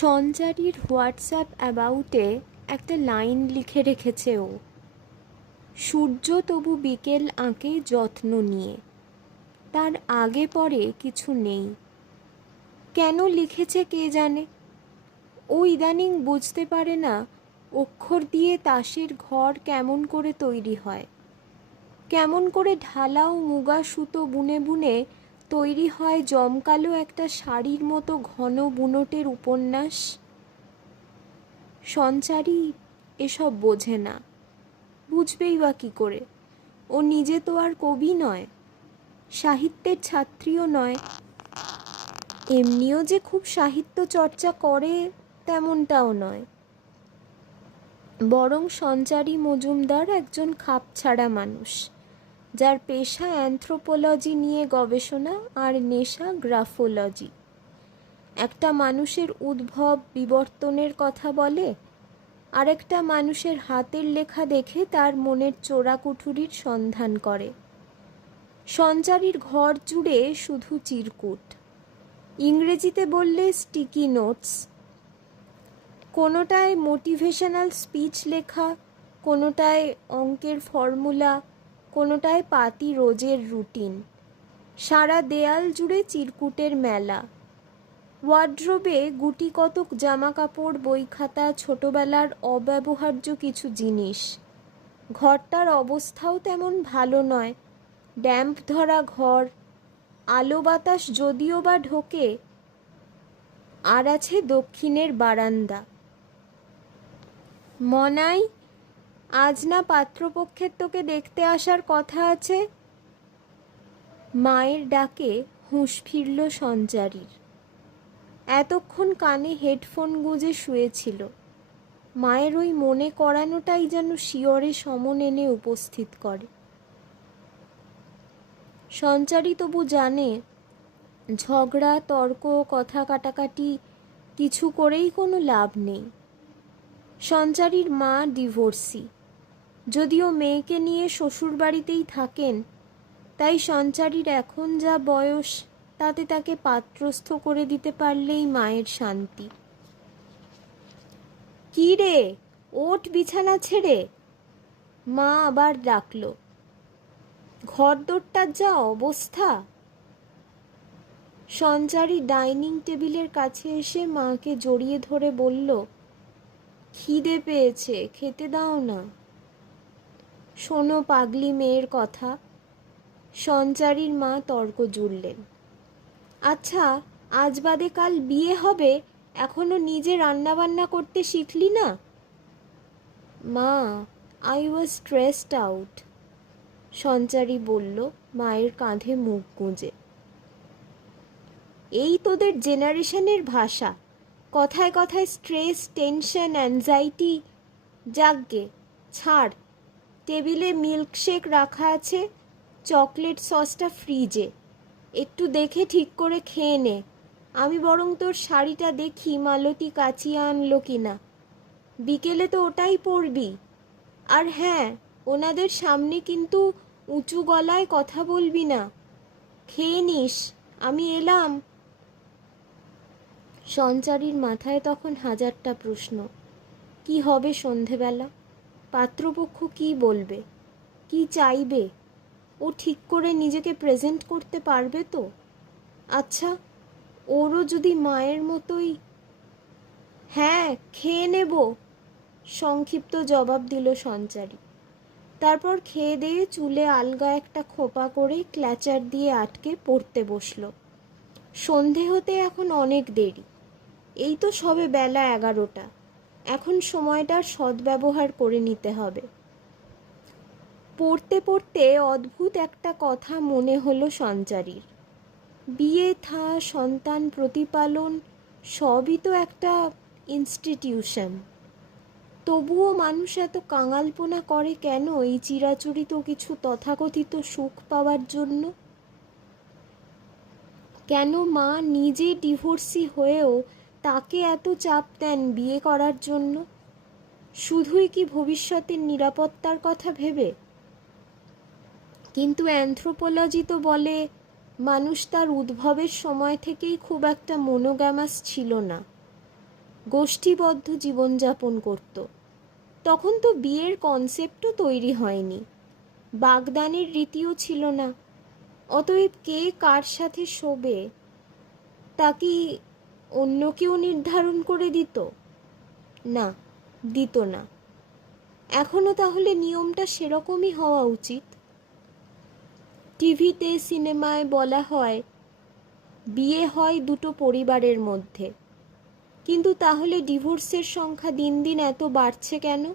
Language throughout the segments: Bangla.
সঞ্চারীর হোয়াটসঅ্যাপ অ্যাবাউটে একটা লাইন লিখে রেখেছে ও। সূর্য তবু বিকেল আঁকে যত্ন নিয়ে। তার আগে পরে কিছু নেই। কেন লিখেছে কে জানে? ও ইদানিং বুঝতে পারে না অক্ষর দিয়ে তাসের ঘর কেমন করে তৈরি হয়। কেমন করে ঢালাও মুগা সুতো বুনে বুনে তৈরি হয় জমকালো একটা শাড়ির মতো ঘন বুনোটের উপন্যাস। সঞ্চারী এসব বোঝে না। বুঝবেই বা কী করে? ও নিজে তো আর কবি নয়, সাহিত্যের ছাত্রীও নয়। এমনিও যে খুব সাহিত্য চর্চা করে, তেমনটাও নয়। বরং সঞ্চারী মজুমদার একজন খাপছাড়া মানুষ। যার পেশা অ্যানথ্রোপোলজি নিয়ে গবেষণা আর নেশা গ্রাফোলজি। একটা মানুষের উদ্ভব, বিবর্তনের কথা বলে, আরেকটা মানুষের হাতের লেখা দেখে তার মনের চোরাকুঠুরির সন্ধান করে। সঞ্চারীর ঘর জুড়ে শুধু চিরকুট। ইংরেজিতে বললে স্টিকি নোটস কোনোটায় মোটিভেশনাল স্পিচ লেখা, কোনোটায় অঙ্কের ফর্মুলা কোনোটায় পাতি রোজের রুটিন। সারা দেয়াল জুড়ে চিরকুটের মেলা। ওয়ার্ড্রোবে গুটি কতক জামা কাপড় বই খাতা, ছোটবেলার অব্যবহার্য কিছু জিনিস। ঘরটার অবস্থাও তেমন ভালো নয়। ড্যাম্প ধরা ঘর, আলো বাতাস যদিও বা ঢোকে, আর আছে দক্ষিণের বারান্দা। মনাই আজ না পাত্রপক্ষের তোকে দেখতে আসার কথা আছে? মায়ের ডাকে হুঁশ ফিরল সঞ্চারীর। এতক্ষণ কানে হেডফোন গুঁজে শুয়েছিল। মায়ের ওই মনে করানোটাই যেন শিয়রে সমন এনে উপস্থিত করে। সঞ্চারী তবু জানে, ঝগড়া, তর্ক, কথা কাটাকাটি, কিছু করেই কোনো লাভ নেই। সঞ্চারীর মা ডিভোর্সি। যদিও মেয়েকে নিয়ে শ্বশুর বাড়িতেই থাকেন, তাই সঞ্চারীর এখন যা বয়স, তাতে তাকে পাত্রস্থ করে দিতে পারলেই মায়ের শান্তি। কি রে? ওঠ বিছানা ছেড়ে? মা আবার ডাকল, ঘরদোরটার যা অবস্থা? সঞ্চারী ডাইনিং টেবিলের কাছে এসে মাকে জড়িয়ে ধরে বলল, খিদে পেয়েছে, খেতে দাও না। শোনো পাগলি মেয়ের কথা। সঞ্চারীর মা তর্ক জুড়লেন। আচ্ছা আজ বাদে কাল বিয়ে হবে? এখনও নিজে রান্নাবান্না করতে শিখলি না? মা I was stressed out Sanchari বলল, মায়ের কাঁধে মুখ গুঁজে। এই তোদের জেনারেশনের ভাষা। কথায় কথায় স্ট্রেস টেনশন অ্যাংজাইটি যাকগে ছাড়। টেবিলে মিল্কশেক রাখা আছে, চকলেট সসটা ফ্রিজে। একটু দেখে ঠিক করে খেয়ে নে। আমি বরং তোর শাড়িটা দেখি, মালতী কাচিয়ে আনলো কি না বিকেলে তো ওটাই পরবি। আর হ্যাঁ ওনাদের সামনে কিন্তু উঁচু গলায় কথা বলবি না। খেয়ে নিস, আমি এলাম। সঞ্চারীর মাথায় তখন হাজারটা প্রশ্ন। কি হবে সন্ধেবেলা? পাত্রপক্ষ কি বলবে? কি চাইবে? ও ঠিক করে নিজেকে প্রেজেন্ট করতে পারবে তো? আচ্ছা ওরও যদি মায়ের মতোই হ্যাঁ খেয়ে নেব। সংক্ষিপ্ত জবাব দিল সঞ্চারী। তারপর খেয়ে দিয়ে চুলে আলগা একটা খোপা করে ক্ল্যাচার দিয়ে আটকে পড়তে বসল। সন্ধে হতে এখন অনেক দেরি। এই তো সবে বেলা এগারোটা। এখন সময়টার সদ্ব্যবহার করে নিতে হবে। পড়তে পড়তে অদ্ভুত একটা কথা মনে হলো সঞ্চারীর। বিয়ে, থা, সন্তান প্রতিপালন সবই তো একটা ইনস্টিটিউশন তবুও মানুষ এত কাঙালপোনা করে কেন এই চিরাচরিত কিছু তথাকথিত সুখ পাওয়ার জন্য? কেন মা নিজে ডিভোর্সি হয়েও তাকে এত চাপ দেন বিয়ে করার জন্য? শুধুই কি ভবিষ্যতের নিরাপত্তার কথা ভেবে? কিন্তু অ্যান্থ্রোপোলজি তো বলে, মানুষ তার উদ্ভবের সময় থেকেই খুব একটা মনোগ্যামাস ছিল না। গোষ্ঠীবদ্ধ জীবনযাপন করত। তখন তো বিয়ের কনসেপ্টও তৈরি হয়নি। বাগদানের রীতিও ছিল না। অতএব কে কার সাথে শোবে? তা কি অন্য কেউ নির্ধারণ করে দিত? না দিত না। এখনও তাহলে নিয়মটা সেরকমই হওয়া উচিত? টিভিতে, সিনেমায় বলা হয়, বিয়ে হয় দুটো পরিবারের মধ্যে। কিন্তু তাহলে ডিভোর্সের সংখ্যা দিন দিন এত বাড়ছে কেন?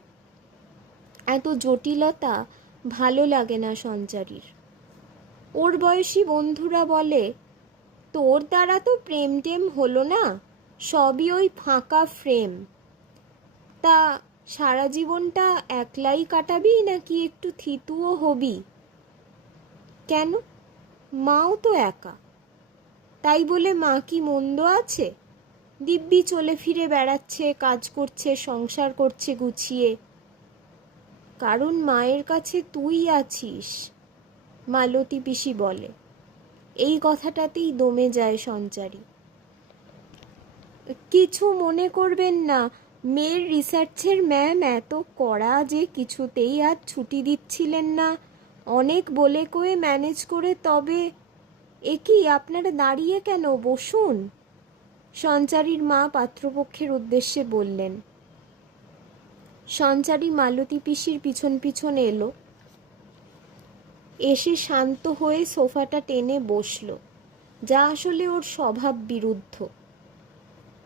এত জটিলতা ভালো লাগে না সঞ্চারীর। ওর বয়সী বন্ধুরা বলে তোর দ্বারা তো প্রেম টেম হলো না, সবই ওই ফাঁকা ফ্রেম। তা সারা জীবনটা একলাই কাটাবি নাকি একটু থিতুও হবি? কেন? মাও তো একা। তাই বলে মা কি মন্দ আছে? দিব্যি চলে ফিরে বেড়াচ্ছে, কাজ করছে, সংসার করছে গুছিয়ে। কারণ মায়ের কাছে তুই আছিস, মালতী পিসি বলে। এই কথাটাতেই দমে যায় সঞ্চারী। কিছু মনে করবেন না, মেয়ের রিসার্চের ম্যাম এত কড়া যে কিছুতেই আর ছুটি দিচ্ছিলেন না। অনেক বলে কয়ে ম্যানেজ করে, তবে এ কি আপনারা দাঁড়িয়ে কেন বসুন? সঞ্চারীর মা পাত্রপক্ষের উদ্দেশ্যে বললেন। সঞ্চারী মালতী পিসির পিছন পিছন এলো। এসে শান্ত হয়ে সোফাটা টেনে বসল। যা আসলে ওর স্বভাব বিরুদ্ধ।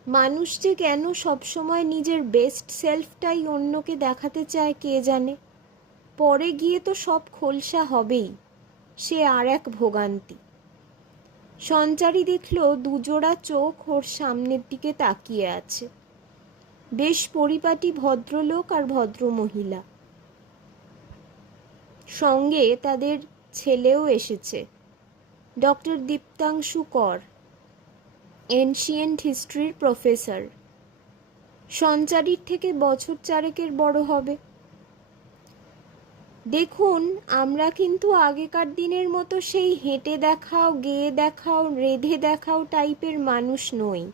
মানুষ যে কেন সবসময় নিজের বেস্ট সেলফটাই অন্যকে দেখাতে চায় কে জানে? পরে গিয়ে তো সব খোলসা হবেই। সে আর এক ভোগান্তি। সঞ্চারী দেখল দুজোড়া চোখ ওর সামনের দিকে তাকিয়ে আছে। বেশ পরিপাটি ভদ্রলোক আর ভদ্র মহিলা সঙ্গে তাদের ছেলেও এসেছে। ডক্টর দীপ্তাংশু কর, এনশিয়েন্ট হিস্ট্রির প্রফেসর। সঞ্চারীর থেকে বছর চারেকের বড় হবে। দেখুন, আমরা কিন্তু আগেকার দিনের মতো সেই হেঁটে দেখাও, গেয়ে দেখাও, রেধে দেখাও টাইপের মানুষ নই।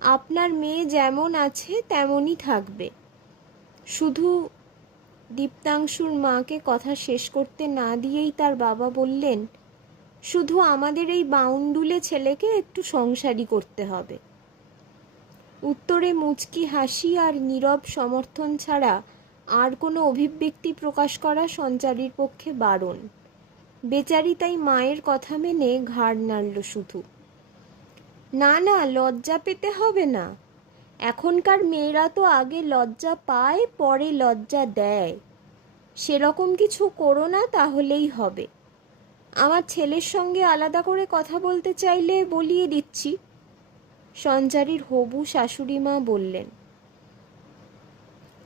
আপনার মেয়ে যেমন আছে, তেমনই থাকবে। শুধু দীপ্তাংশুর মাকে কথা শেষ করতে না দিয়েই তার বাবা বললেন, শুধু আমাদের এই বাউন্ডুলে ছেলেকে একটু সংসারী করতে হবে। উত্তরে মুচকি হাসি আর নীরব সমর্থন ছাড়া আর কোনো অভিব্যক্তি প্রকাশ করা সঞ্চারীর পক্ষে বারণ। বেচারি তাই মায়ের কথা মেনে ঘাড় নাড়ল শুধু। না না, লজ্জা পেতে হবে না। এখনকার মেয়েরা তো আগে লজ্জা পায়, পরে লজ্জা দেয়। সেরকম কিছু করো না, তাহলেই হবে। আমার ছেলের সঙ্গে আলাদা করে কথা বলতে চাইলে বলিয়ে দিচ্ছি। সঞ্চারীর হবু শাশুড়ি মা বললেন,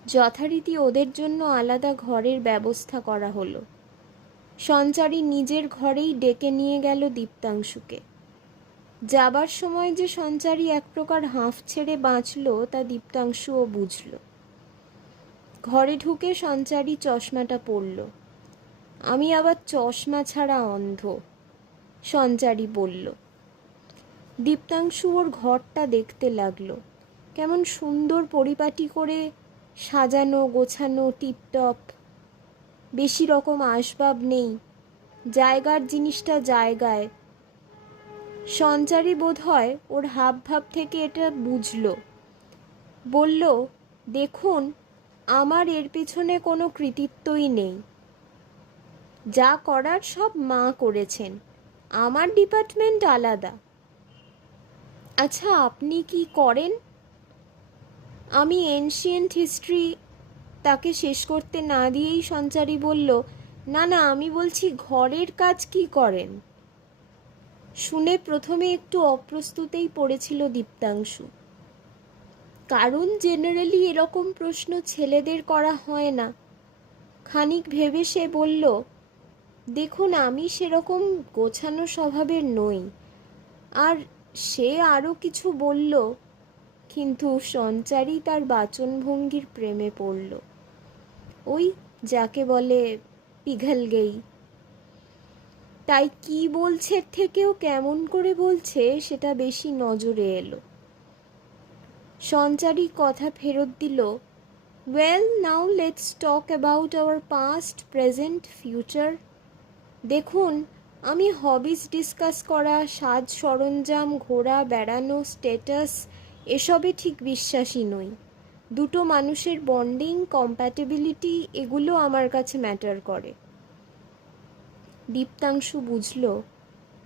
যথারীতি ওদের জন্য আলাদা ঘরের ব্যবস্থা করা হলো। সঞ্চারী নিজের ঘরেই ডেকে নিয়ে গেল দীপ্তাংশুকে। যাবার সময় যে সঞ্চারী এক প্রকার হাঁফ ছেড়ে বাঁচল, তা দীপ্তাংশুও বুঝল। ঘরে ঢুকে সঞ্চারী চশমাটা পরল। আমি আবার চশমা ছাড়া অন্ধ সঞ্চারী বলল। দীপ্তাংশু ওর ঘরটা দেখতে লাগল। কেমন সুন্দর পরিপাটি করে সাজানো, গোছানো, টিপটপ। বেশি রকম আসবাব নেই। জায়গার জিনিসটা জায়গায়। সঞ্চারী বোধ হয় ওর হাব ভাব থেকে এটা বুঝল। বলল, দেখুন, আমার এর পিছনে কোনো কৃতিত্বই নেই। যা করার সব মা করেছেন। আমার ডিপার্টমেন্ট আলাদা। আচ্ছা আপনি কি করেন? আমি এনশিয়েন্ট হিস্ট্রি তাকে শেষ করতে না দিয়েই সঞ্চারী বলল, না না, আমি বলছি ঘরের কাজ কি করেন? শুনে প্রথমে একটু অপ্রস্তুতেই পড়েছিল দীপ্তাংশু। কারণ জেনারেলি এরকম প্রশ্ন ছেলেদের করা হয় না। খানিক ভেবে সে বলল, দেখুন, আমি সেরকম গোছানো স্বভাবের নই। আর সে আরও কিছু বলল, কিন্তু সঞ্চারী তার বাচনভঙ্গির প্রেমে পড়ল। ওই যাকে বলে পিঘল গেই তাই কি বলছে থেকেও কেমন করে বলছে সেটা বেশি নজরে এলো। সঞ্চারী কথা ফেরত দিল well now let's talk about our past present future দেখুন, আমি হবিস ডিসকাস করা, সাজ সরঞ্জাম ঘোরা, বেড়ানো স্টেটাস এসবে ঠিক বিশ্বাসী নই। দুটো মানুষের বন্ডিং কম্প্যাটেবিলিটি এগুলো আমার কাছে ম্যাটার করে। দীপ্তাংশু বুঝল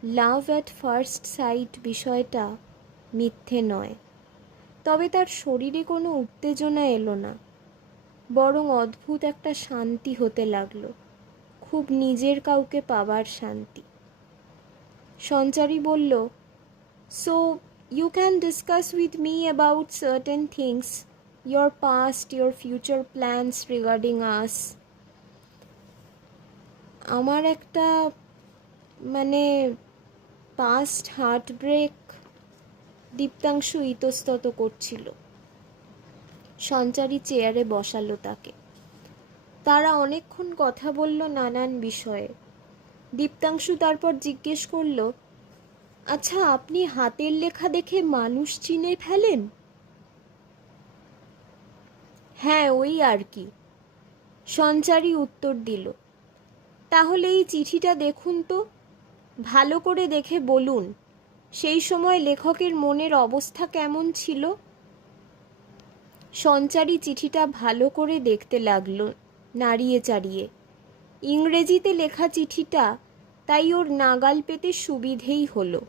লাভ অ্যাট ফার্স্ট সাইট বিষয়টা মিথ্যে নয়। তবে তার শরীরে কোনো উত্তেজনা এলো না। বরং অদ্ভুত একটা শান্তি হতে লাগল। খুব নিজের কাউকে পাবার শান্তি। সঞ্চারী বলল so you can discuss with me about certain things your past, your future plans regarding us. আমার একটা মানে পাস্ট হার্ট ব্রেক দীপ্তাংশু ইতস্তত করছিল। সঞ্চারী চেয়ারে বসালো তাকে। তারা অনেকক্ষণ কথা বলল নানান বিষয়ে। দীপ্তাংশু তারপর জিজ্ঞেস করল আচ্ছা আপনি হাতের লেখা দেখে মানুষ চিনে ফেলেন? হ্যাঁ ওই আর কি। সঞ্চারী উত্তর দিল তাহলে এই চিঠিটা দেখুন তো। ভালো করে দেখে বলুন, সেই সময় লেখকের মনের অবস্থা কেমন ছিল? সঞ্চারী চিঠিটা ভালো করে দেখতে লাগল, নাড়িয়ে চাড়িয়ে। ইংরেজিতে লেখা চিঠিটা তাই ওর নাগাল পেতে সুবিধেই হলো।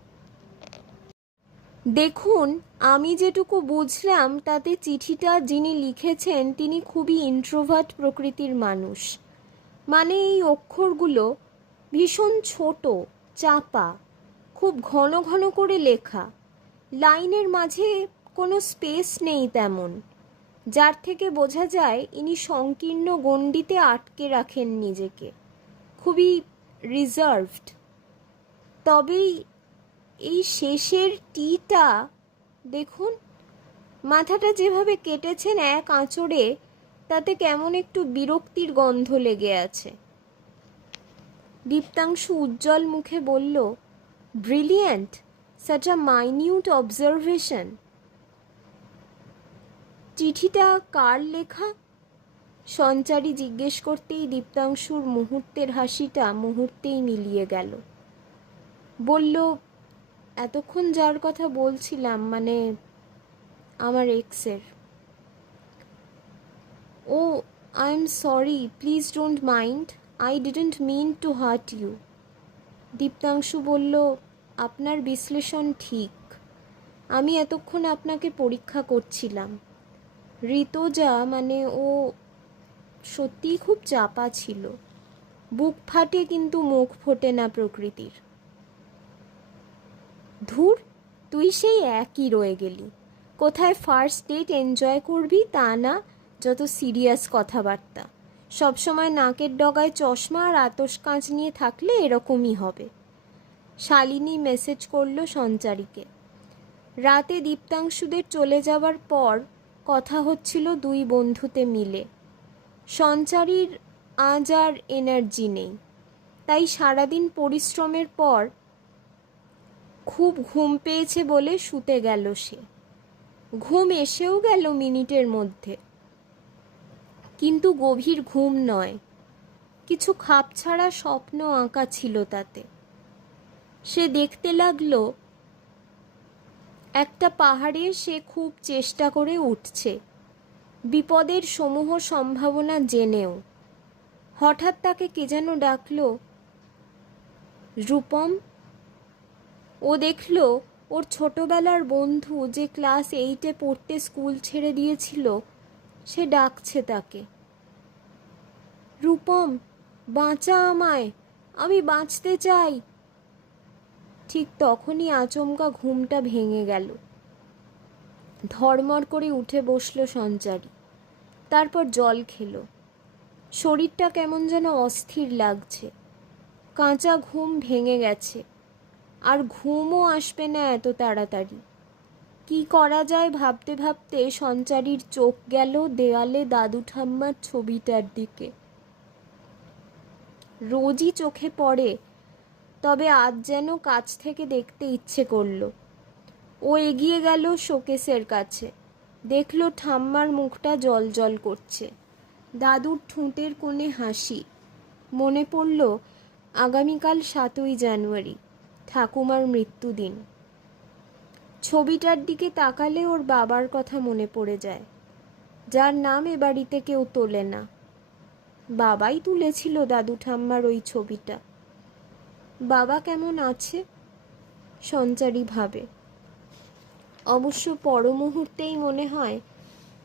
দেখুন, আমি যেটুকু বুঝলাম, তাতে চিঠিটা যিনি লিখেছেন, তিনি খুবই ইন্ট্রোভার্ট প্রকৃতির মানুষ। মানে এই অক্ষরগুলো ভীষণ ছোট, চাপা, খুব ঘন ঘন করে লেখা। লাইনের মাঝে কোনো স্পেস নেই তেমন, যার থেকে বোঝা যায় ইনি সংকীর্ণ গণ্ডিতে আটকে রাখেন নিজেকে। খুবই রিজার্ভড তবেই এই শেষের টিটা, দেখুন, মাথাটা যেভাবে কেটেছেন এক আঁচড়ে তাতে কেমন একটু বিরক্তির গন্ধ লেগে আছে। দীপ্তাংশু উজ্জ্বল মুখে বলল brilliant such a minute observation চিঠিটা কার লেখা? সঞ্চারী জিজ্ঞেস করতেই দীপ্তাংশুর মুহূর্তের হাসিটা মুহূর্তেই মিলিয়ে গেল। বলল, এতক্ষণ যার কথা বলছিলাম মানে আমার এক্সের ও I am sorry please don't mind I didn't mean to hurt you Diptangshu বলল, আপনার বিশ্লেষণ ঠিক। আমি এতক্ষণ আপনাকে পরীক্ষা করছিলাম। ঋতজা মানে ও সত্যিই খুব চাপা ছিল। বুক ফাটে কিন্তু মুখ ফোটে না প্রকৃতির। ধুর, তুই সেই একই রয়ে গেলি। কোথায় ফার্স্ট ডেট এনজয় করবি তা না যত সিরিয়াস কথাবার্তা। সবসময় নাকের ডগায় চশমা আর আতস কাঁচ নিয়ে থাকলে এরকমই হবে। শালিনী মেসেজ করল সঞ্চারীকে। রাতে দীপ্তাংশুদের চলে যাওয়ার পর কথা হচ্ছিল দুই বন্ধুতে মিলে। সঞ্চারীর আজ আর এনার্জি নেই। তাই সারাদিন পরিশ্রমের পর খুব ঘুম পেয়েছে বলে শুতে গেল সে। ঘুম এসেও গেল মিনিটের মধ্যে। কিন্তু গভীর ঘুম নয়। কিছু খাপছাড়া স্বপ্ন আঁকা ছিল তাতে। সে দেখতে লাগল, একটা পাহাড়ে সে খুব চেষ্টা করে উঠছে। বিপদের সমূহ সম্ভাবনা জেনেও। হঠাৎ তাকে কে যেন ডাকল, রূপম? ও দেখল, ওর ছোটবেলার বন্ধু যে ক্লাস এইটে পড়তে স্কুল ছেড়ে দিয়েছিল সে ডাকছে তাকে। রূপম, বাঁচা আমায়, আমি বাঁচতে চাই। ঠিক তখনই আচমকা ঘুমটা ভেঙে গেল। ধর্মর করে উঠে বসল সঞ্চারী। তারপর জল খেলো। শরীরটা কেমন যেন অস্থির লাগছে। কাঁচা ঘুম ভেঙে গেছে। আর ঘুমও আসবে না এত তাড়াতাড়ি। কি করা যায় ভাবতে ভাবতে সঞ্চারীর চোখ গেল দেয়ালে দাদু ঠাম্মার ছবিটার দিকে। রোজই চোখে পড়ে, তবে আজ যেন কাছ থেকে দেখতে ইচ্ছে করল। ও এগিয়ে গেল শোকেসের কাছে। দেখল ঠাম্মার মুখটা জল জল করছে। দাদুর ঠোঁটের কোণে হাসি। মনে পড়ল, আগামীকাল সাতই জানুয়ারি, ঠাকুমার মৃত্যুদিন। ছবিটার দিকে তাকালে ওর বাবার কথা মনে পড়ে যায়। যার নাম এ বাড়িতে কেউ তোলে না। বাবাই তুলেছিল দাদু ঠাম্মার ওই ছবিটা। বাবা কেমন আছে? সঞ্চারী ভাবে। অবশ্য পর মুহূর্তেই মনে হয়,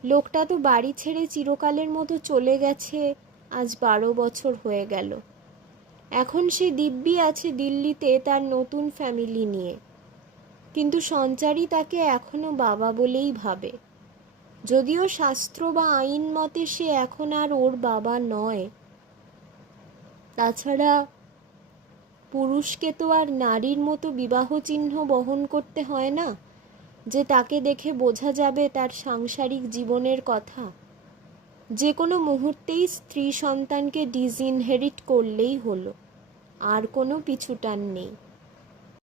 লোকটা তো বাড়ি ছেড়ে চিরকালের মতো চলে গেছে, আজ বারো বছর হয়ে গেল। এখন সে দিব্যি আছে দিল্লিতে তার নতুন ফ্যামিলি নিয়ে। কিন্তু সঞ্চারী তাকে এখনও বাবা বলেই ভাবে। যদিও শাস্ত্র বা আইন মতে সে এখন আর ওর বাবা নয়। তাছাড়া পুরুষকে তো আর নারীর মতো বিবাহ চিহ্ন বহন করতে হয় না, যে তাকে দেখে বোঝা যাবে তার সাংসারিক জীবনের কথা। যে কোনো মুহূর্তেই স্ত্রী সন্তানকে ডিসইনহেরিট করলেই হলো, আর কোনো পিছুটান নেই।